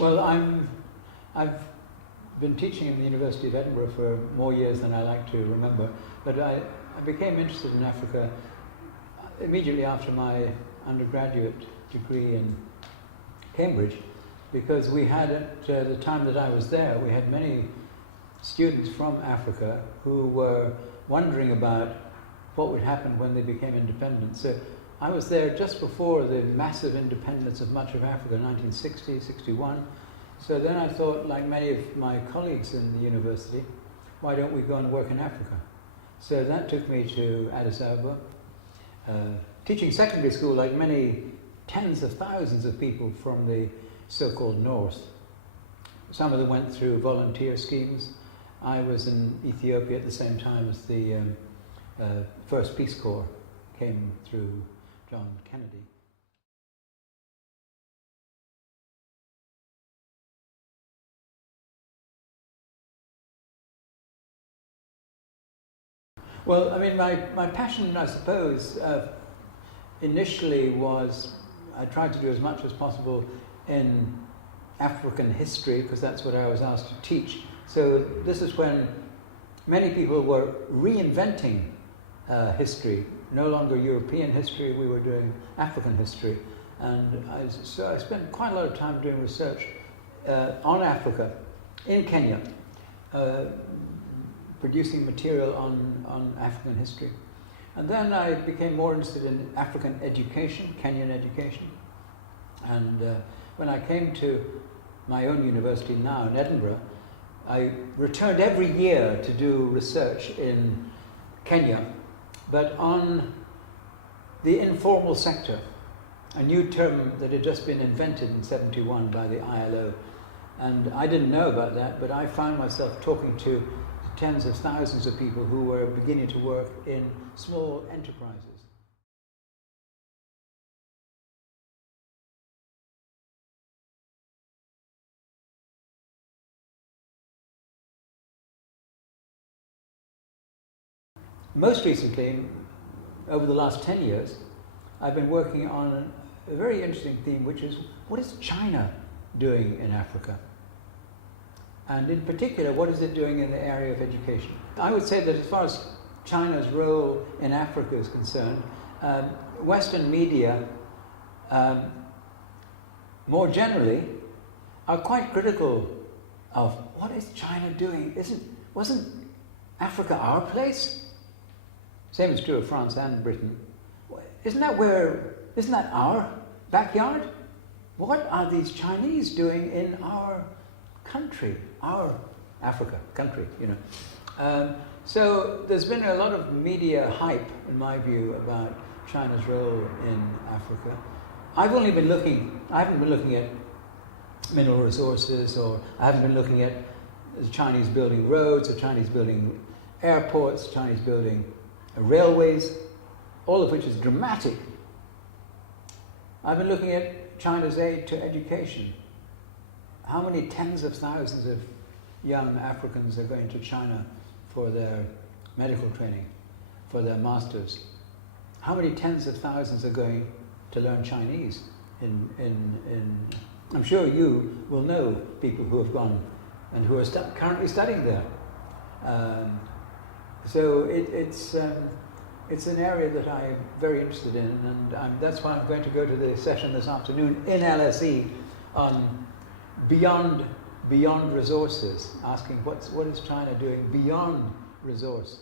Well, I've been teaching in the University of Edinburgh for more years than I like to remember, but I became interested in Africa immediately after my undergraduate degree in Cambridge, because we had, at the time that I was there, we had many students from Africa who were wondering about what would happen when they became independent. So I was there just before the massive independence of much of Africa, 1960, 61. So then I thought, like many of my colleagues in the university, why don't we go and work in Africa? So that took me to Addis Ababa, teaching secondary school like many tens of thousands of people from the so-called North. Some of them went through volunteer schemes. I was in Ethiopia at the same time as the first Peace Corps came through John Kennedy. Well, I mean, my passion, I suppose, initially was I tried to do as much as possible in African history, because that's what I was asked to teach. So this is when many people were reinventing history, no longer European history, we were doing African history. And so I spent quite a lot of time doing research on Africa, in Kenya, producing material on African history. And then I became more interested in African education, Kenyan education. And when I came to my own university now in Edinburgh, I returned every year to do research in Kenya, but on the informal sector, a new term that had just been invented in '71 by the ILO. And I didn't know about that, but I found myself talking to tens of thousands of people who were beginning to work in small enterprises. Most recently, over the last 10 years, I've been working on a very interesting theme, which is, what is China doing in Africa? And in particular, what is it doing in the area of education? I would say that as far as China's role in Africa is concerned, Western media, more generally, are quite critical of what is China doing? Wasn't Africa our place? Same is true of France and Britain. Isn't that our backyard? What are these Chinese doing in our country, our Africa country, you know? So there's been a lot of media hype, in my view, about China's role in Africa. I haven't been looking at mineral resources, or I haven't been looking at the Chinese building roads, or Chinese building airports, Chinese building railways, all of which is dramatic. I've been looking at China's aid to education. How many tens of thousands of young Africans are going to China for their medical training, for their masters? How many tens of thousands are going to learn Chinese? I'm sure you will know people who have gone and who are currently studying there. So it's an area that I'm very interested in, and that's why I'm going to go to the session this afternoon in LSE on beyond resources, asking what is China doing beyond resource.